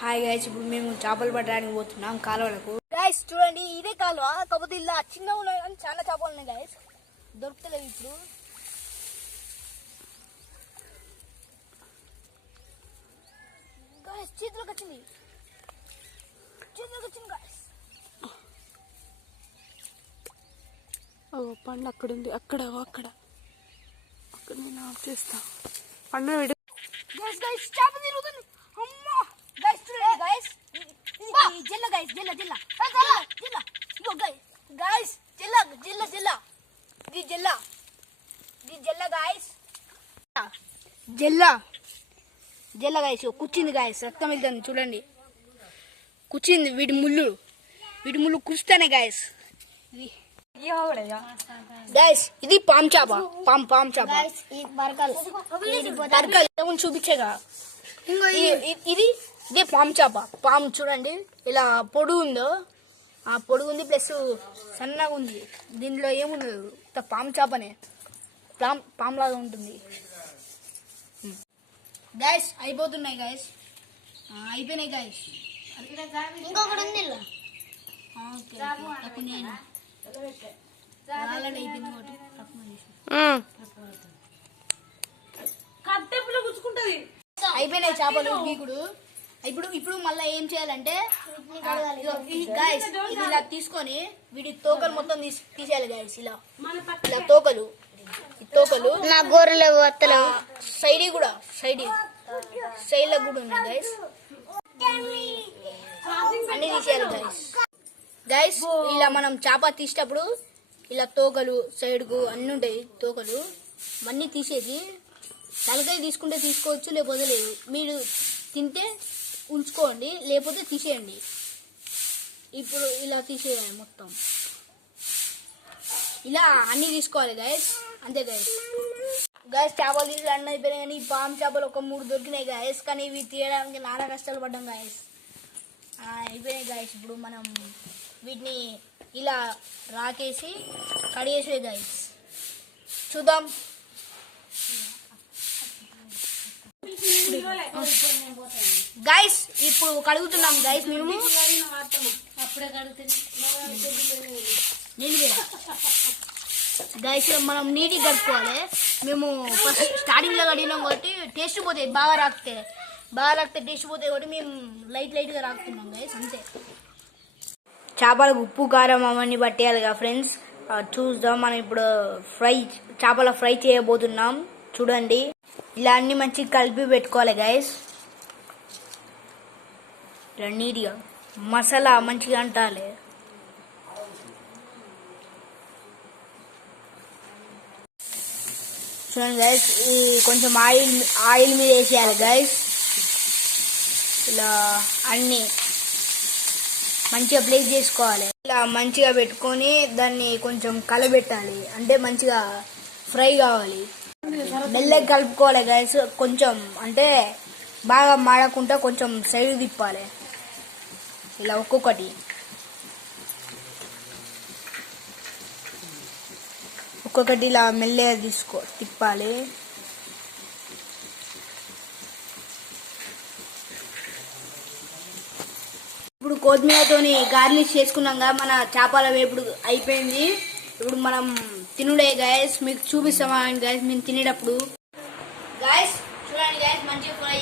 Hi guys, ఇప్పుడు మేము చేపలు పట్టడానికి పోతున్నాం కాలువలకు. గైస్ చూడండి, ఇదే కాలువ, కాకపోతే ఇలా చిన్నగా ఉన్నాయి కానీ చాలా చేపలు ఉన్నాయి గైస్. దొరుకుతలేవు ఇప్పుడు. గైస్ చేతులకు వచ్చింది గైస్. పండు అక్కడ ఉంది, అక్కడ నేను ఆఫ్ చేస్తా. పండు గైస్ గైస్ చేప తిరుగుతుంది. అమ్మా గైస్ చూడండి గైస్, జిల్ల గైస్, జిల్ల జిల్ల జిల్ల. ఇగో గైస్ గైస్ జిల్ల జిల్ల జిల్ల, ఇది జిల్ల, ఇది జిల్ల గైస్, జిల్ల జిల్ల గైస్. కూర్చింది గైస్, రక్తం వెళ్తుంది చూడండి, కూర్చింది. వీటి ముళ్ళు కుస్తానే గైస్. ఇది గైస్, ఇది పామ్ చేప, పామ్ చేప చూపించేగా. ఇదే పామ్ చేప. పామ్ చూడండి ఇలా పొడుగు ఉందో, ఆ పొడుగు ఉంది, ప్లస్ సన్నగా ఉంది. దీనిలో ఏముండదు, పామ్ చేపనే, పామ్ లాగా ఉంటుంది గైస్. అయిపోతున్నాయి గైస్, అయిపోయినాయి గైస్. ఇంకొకటి ఉంది అయిపోయినాయి చేపలు గీకుడు. ఇప్పుడు మళ్ళీ ఏం చేయాలంటే గైస్, ఇది ఇలా తీసుకొని వీటి తోకలు మొత్తం తీసేయాలి గైస్. ఇలా తోకలు నా గోరలు సైడ్ కూడా సైడ్ లో కూడా ఉన్నాయి గైస్, అన్ని తీసేయాలి గైస్. గైస్ ఇలా మనం చేప తీసేటప్పుడు ఇలా తోకలు సైడ్కు అన్నీ ఉంటాయి, తోకలు అన్నీ తీసేది. తలకాయ తీసుకుంటే తీసుకోవచ్చు, లేకపోతే లేదు. మీరు తింటే ఉంచుకోండి, లేకపోతే తీసేయండి. ఇప్పుడు ఇలా తీసేయాలి మొత్తం, ఇలా అన్నీ తీసుకోవాలి గైస్. అంతే గైస్. చేపలు తీసి అన్నీ అయిపోయినాయి, కానీ పాము చేపలు ఒక 3 దొరికినాయి గైస్. కానీ ఇవి తీయడానికి నానా కష్టాలు పడ్డాం గైస్. అయిపోయినాయి గైస్. ఇప్పుడు మనం వీటిని ఇలా రాకేసి కడిగేసే గైస్, చూద్దాం. గైస్ ఇప్పుడు కడుగుతున్నాం గైస్. మేము గైస్ మనం నీట్గా కడుక్కోవాలి. మేము ఫస్ట్ స్టార్టింగ్ లో కడిగినాం కాబట్టి టేస్ట్ పోతాయి, బాగా రాకితే టేస్ట్ పోతాయి కాబట్టి మేము లైట్గా రాకుతున్నాం గైస్, అంతే. చేపలకు ఉప్పు కారం అవన్నీ పట్టేయాలి కదా ఫ్రెండ్స్. చూద్దాం. మనం ఇప్పుడు చేపల ఫ్రై చేయబోతున్నాం. చూడండి, ఇలా అన్ని మంచిగా కలిపి పెట్టుకోవాలి గైస్. ఇలా నీట్గా మసాలా మంచిగా అంటాలి. చూడండి గైస్, కొంచెం ఆయిల్ మీద వేసేయాలి గైస్. ఇలా అన్నీ మంచిగా ప్లేస్ చేసుకోవాలి. ఇలా మంచిగా పెట్టుకొని దాన్ని కొంచెం కలబెట్టాలి, అంటే మంచిగా ఫ్రై కావాలి. మెల్లగా కలుపుకోవాలి గైస్. కొంచెం అంటే బాగా మాడకుండా కొంచెం సైడ్ తిప్పాలి. ఇలా ఒక్కొక్కటి ఇలా మెల్లగా తిప్పాలి. ఇప్పుడు కొత్తిమీరతోని గార్నిష్ చేసుకున్నాం కదా, మన చేపల వేపుడు అయిపోయింది. ఇప్పుడు మనం తినుడే గైస్, మీకు చూపిస్తామా గైస్ మేము తినేటప్పుడు. గైస్ చూడండి గైస్, మంచిగా ఫ్రై